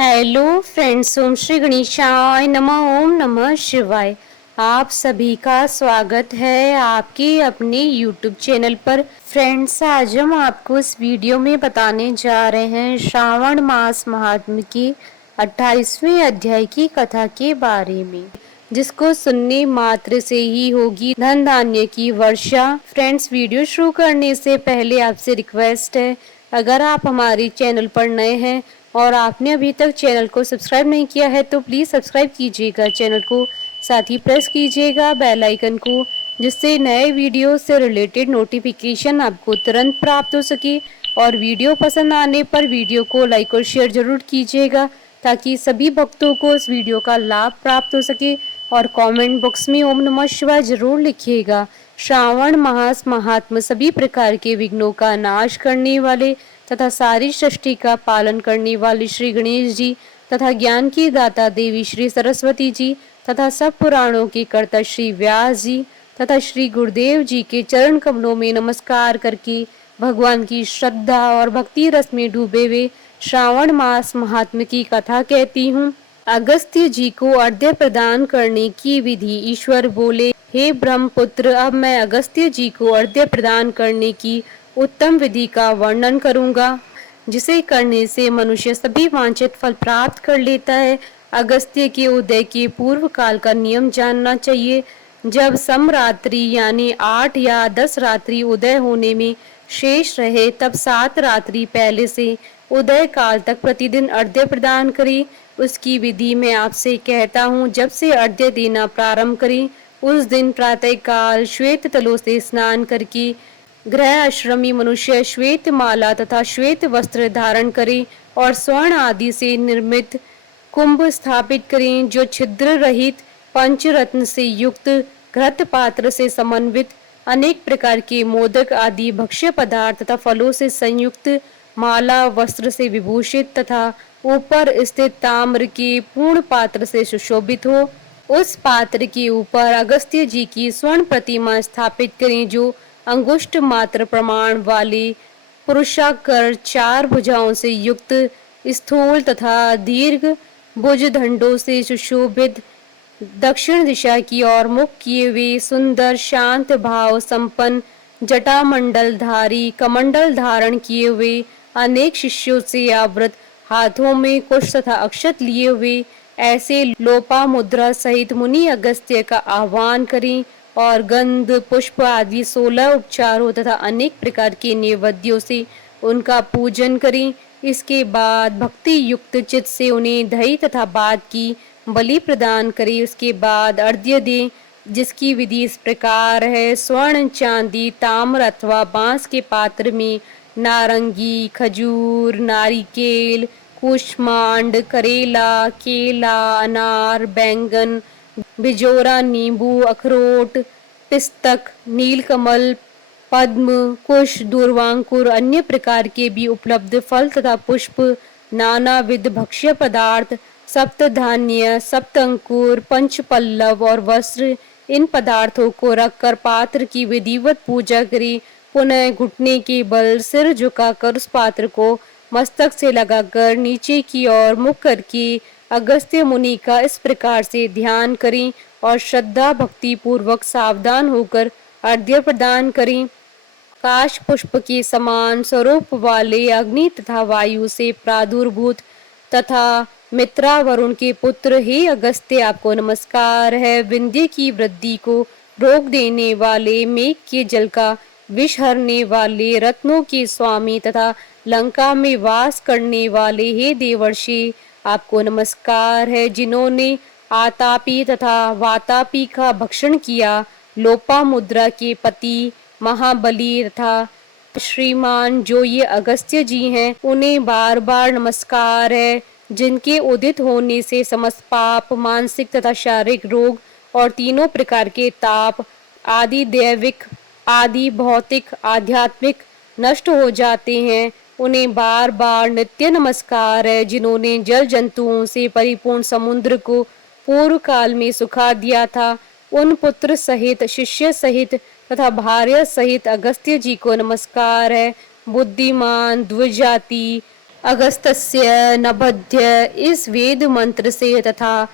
Hello friends, ओम श्री गणेशाय नमः। ओम नमः शिवाय। आप सभी का स्वागत है आपके अपने YouTube चैनल पर। फ्रेंड्स, आज हम आपको इस वीडियो में बताने जा रहे हैं श्रावण मास महात्म्य की 28वें अध्याय की कथा के बारे में, जिसको सुनने मात्र से ही होगी धन धान्य की वर्षा। फ्रेंड्स, वीडियो शुरू करने से पहले आपसे रिक्वेस्ट है, अगर आप हमारे चैनल पर नए हैं और आपने अभी तक चैनल को सब्सक्राइब नहीं किया है तो प्लीज़ सब्सक्राइब कीजिएगा चैनल को, साथ ही प्रेस कीजिएगा बेल आइकन को, जिससे नए वीडियो से रिलेटेड नोटिफिकेशन आपको तुरंत प्राप्त हो सके। और वीडियो पसंद आने पर वीडियो को लाइक और शेयर जरूर कीजिएगा, ताकि सभी भक्तों को इस वीडियो का लाभ प्राप्त हो सके। और कमेंट बॉक्स में ओम नमः शिवाय जरूर लिखिएगा। श्रावण मास महात्म सभी प्रकार के विघ्नों का नाश करने वाले तथा सारी सृष्टि का पालन करने वाले श्री गणेश जी तथा ज्ञान की दाता देवी श्री सरस्वती जी तथा सब पुराणों के कर्ता श्री व्यास जी तथा श्री गुरुदेव जी के चरण कमलों में नमस्कार करके भगवान की श्रद्धा और भक्ति रस में डूबे हुए श्रावण मास महात्म्य की कथा कहती हूँ। अगस्त्य जी को अर्घ्य प्रदान करने की विधि। ईश्वर बोले, हे ब्रह्मपुत्र, अब मैं अगस्त्य जी को अर्घ्य प्रदान करने की उत्तम विधि का वर्णन करूंगा, जिसे करने से मनुष्य सभी वांछित फल प्राप्त कर लेता है। अगस्त्य के उदय के पूर्व काल का नियम जानना चाहिए। जब समरात्रि यानी 8 या 10 रात्रि उदय होने में शेष रहे, तब 7 रात्रि पहले से उदय काल तक प्रतिदिन अर्घ्य प्रदान करें। उसकी विधि मैं आपसे कहता हूँ। जब से अर्घ्य देना प्रारंभ करें, उस दिन प्रातः काल श्वेत तलों से स्नान करके गृह आश्रमी मनुष्य श्वेत माला तथा श्वेत वस्त्र धारण करें और स्वर्ण आदि से निर्मित कुंभ स्थापित करें, जो छिद्र रहित पंचरत्न से युक्त घृत पात्र से समन्वित अनेक प्रकार के मोदक आदि भक्ष्य पदार्थ तथा फलों से संयुक्त माला वस्त्र से विभूषित तथा ऊपर स्थित ताम्र के पूर्ण पात्र से सुशोभित हो। उस पात्र के ऊपर अगस्त्य जी की स्वर्ण प्रतिमा स्थापित करें, जो अंगुष्ठ मात्र प्रमाण वाले पुरुषाकार 4 भुजाओं से युक्त स्थूल तथा दीर्घ भुज दंडों से सुशोभित दक्षिण दिशा की ओर मुख किए हुए सुंदर शांत भाव संपन्न जटामंडल धारी कमंडल धारण किए हुए अनेक शिष्यों से आवृत हाथों में कुश तथा अक्षत लिए हुए ऐसे लोपा मुद्रा सहित मुनि अगस्त्य का आह्वान करें और गंध पुष्प आदि 16 उपचारों तथा अनेक प्रकार के नैवेद्यों से उनका पूजन करें। इसके बाद भक्ति युक्त चित्त से उन्हें दही तथा बाद की बलि प्रदान करें। उसके बाद अर्घ्य दें, जिसकी विधि इस प्रकार है। स्वर्ण चांदी ताम्र अथवा बांस के पात्र में नारंगी खजूर नारिकेल कुष्मांड करेला केला अनार बैंगन बिजोरा नींबू अखरोट पिस्तक नीलकमल पद्म कुश दूर्वांकुर अन्य प्रकार के भी उपलब्ध फल तथा पुष्प नानाविध भक्ष्य पदार्थ सप्त धान्य सप्त अंकुर पंच पल्लव और वस्त्र, इन पदार्थों को रखकर पात्र की विधिवत पूजा करें। पुनः घुटने के बल सिर झुकाकर उस पात्र को मस्तक से लगाकर नीचे की ओर मुख करके अगस्त्य मुनि का इस प्रकार से ध्यान करें और श्रद्धा भक्ति पूर्वक सावधान होकर अर्घ्य प्रदान करें। काश पुष्प के समान स्वरूप वाले अग्नि तथा वायु से प्रादुर्भूत तथा मित्रा वरुण के पुत्र, हे अगस्त्य, आपको नमस्कार है। विंध्य की वृद्धि को रोक देने वाले, मेघ के जल का विष हरने वाले, रत्नों के स्वामी तथा लंका में वास करने वाले, हे देवर्षि, आपको नमस्कार है। जिन्होंने आतापी तथा वातापी का भक्षण किया, लोपा मुद्रा के पति महाबली तथा श्रीमान जो ये अगस्त्य जी हैं, उन्हें बार बार नमस्कार है। जिनके उदित होने से समस्त पाप मानसिक तथा शारीरिक रोग और तीनों प्रकार के ताप आदि दैविक आदि भौतिक आध्यात्मिक नष्ट हो जाते हैं, उन्हें बार बार नित्य नमस्कार है। जिन्होंने जल जंतुओं से परिपूर्ण समुद्र को पूर्व काल में सुखा दिया था, उन पुत्र सहित शिष्य सहित तथा भार्य सहित अगस्त्य जी को नमस्कार है। बुद्धिमान द्विजाति अगस्त्य नभध्य इस वेद मंत्र से तथा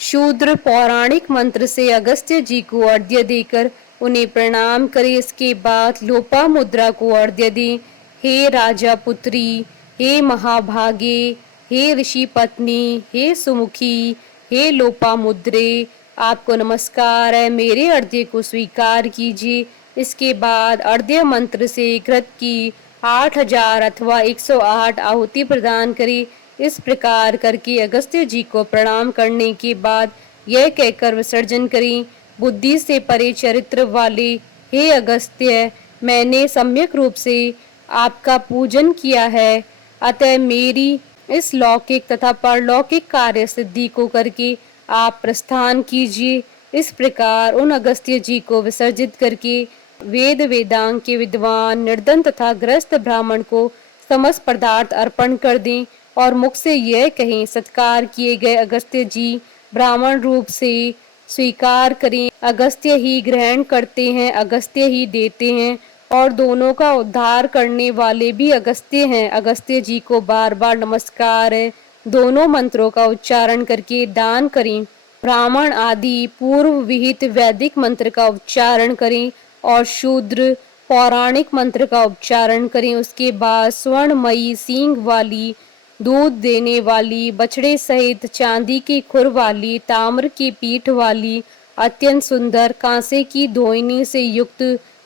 शूद्र पौराणिक मंत्र से अगस्त्य जी को अर्घ्य देकर उन्हें प्रणाम करें। इसके बाद लोपा मुद्रा को अर्घ्य दें। हे राजा पुत्री, हे महाभागे, हे ऋषि पत्नी, हे सुमुखी, हे लोपा मुद्रे, आपको नमस्कार है, मेरे अर्घ्य को स्वीकार कीजिए। इसके बाद अर्घ्य मंत्र से घृत की 8000 अथवा 108 आहुति प्रदान करें। इस प्रकार करके अगस्त्य जी को प्रणाम करने के बाद यह कहकर विसर्जन करें, बुद्धि से परे चरित्र वाले हे अगस्त्य, मैंने सम्यक रूप से आपका पूजन किया है, अतः मेरी इस लौकिक तथा परलौकिक कार्य सिद्धि को करके आप प्रस्थान कीजिए। इस प्रकार उन अगस्त्य जी को विसर्जित करके वेद वेदांग के विद्वान निर्धन तथा ग्रस्त ब्राह्मण को समस्त पदार्थ अर्पण कर दें और मुख से यह कहें, सत्कार किए गए अगस्त्य जी ब्राह्मण रूप से स्वीकार करें। अगस्त्य ही ग्रहण करते हैं, अगस्त्य ही देते हैं और दोनों का उद्धार करने वाले भी अगस्त्य हैं। अगस्त्य जी को बार बार नमस्कार है। दोनों मंत्रों का उच्चारण करके दान करें। ब्राह्मण आदि पूर्व विहित वैदिक मंत्र का उच्चारण करें और शूद्र पौराणिक मंत्र का उच्चारण करें। उसके बाद स्वर्णमयी सींग वाली, दूध देने वाली, बछड़े सहित चांदी की खुर वाली, ताम्र की पीठ वाली, अत्यंत सुंदर कांसे की धोइनी से युक्त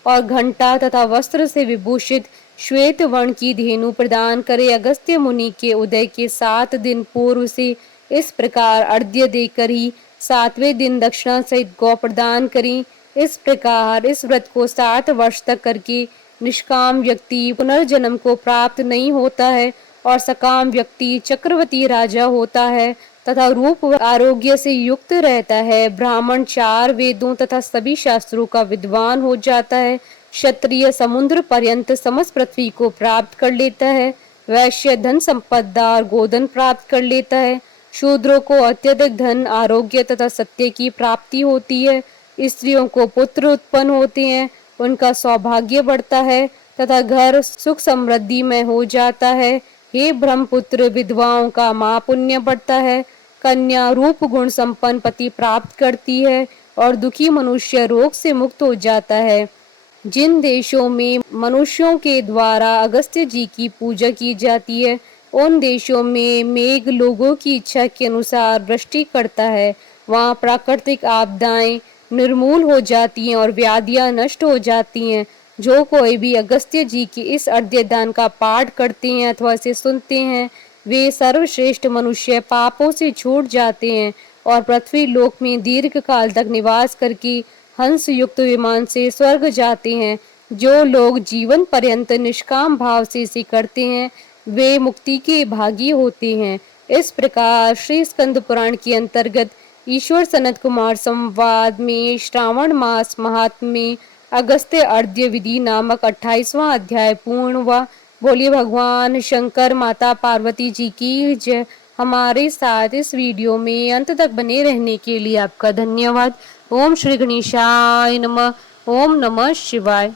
और घंटा तथा वस्त्र से विभूषित श्वेत वर्ण की धेनु प्रदान करे। अगस्त्य मुनि के उदय के 7 दिन पूर्व से इस प्रकार अर्घ्य देकर ही 7वें दिन दक्षिणा सहित गौ प्रदान करें। इस प्रकार इस व्रत को 7 वर्ष तक करके निष्काम व्यक्ति पुनर्जन्म को प्राप्त नहीं होता है और सकाम व्यक्ति चक्रवर्ती राजा होता है तथा रूप आरोग्य से युक्त रहता है। ब्राह्मण 4 वेदों तथा सभी शास्त्रों का विद्वान हो जाता है। क्षत्रिय समुद्र पर्यंत समस्त पृथ्वी को प्राप्त कर लेता है। वैश्य धन संपदा और गोधन प्राप्त कर लेता है। शूद्रों को अत्यधिक धन, आरोग्य तथा सत्य की प्राप्ति होती है। स्त्रियों को पुत्र उत्पन्न होते हैं, उनका सौभाग्य बढ़ता है तथा घर सुख समृद्धि में हो जाता है। हे ब्रह्मपुत्र, विधवाओं का महापुण्य बढ़ता है। कन्या रूप गुण संपन्न पति प्राप्त करती है और दुखी मनुष्य रोग से मुक्त हो जाता है। जिन देशों में मनुष्यों के द्वारा अगस्त्य जी की पूजा की जाती है, उन देशों में मेघ लोगों की इच्छा के अनुसार वृष्टि करता है। वहाँ प्राकृतिक आपदाएं निर्मूल हो जाती हैं और व्याधियां नष्ट हो जाती हैं। जो कोई भी अगस्त्य जी की इस अर्घ्य दान का पाठ करते हैं अथवा इसे सुनते हैं, वे सर्वश्रेष्ठ मनुष्य पापों से छूट जाते हैं और पृथ्वी लोक में दीर्घ काल तक निवास करके हंस युक्त विमान से स्वर्ग जाते हैं। जो लोग जीवन पर्यंत निष्काम भाव से इसे करते हैं, वे मुक्ति के भागी होते हैं। इस प्रकार श्री स्कंद पुराण के अंतर्गत ईश्वर सनत कुमार संवाद में श्रावण मास महात्म्य अगस्त्य अर्घ्य विधि नामक 28वां अध्याय पूर्ण हुआ। बोलिए भगवान शंकर माता पार्वती जी की जय। हमारे साथ इस वीडियो में अंत तक बने रहने के लिए आपका धन्यवाद। ओम श्री गणेशाय नमः। ओम नमः शिवाय।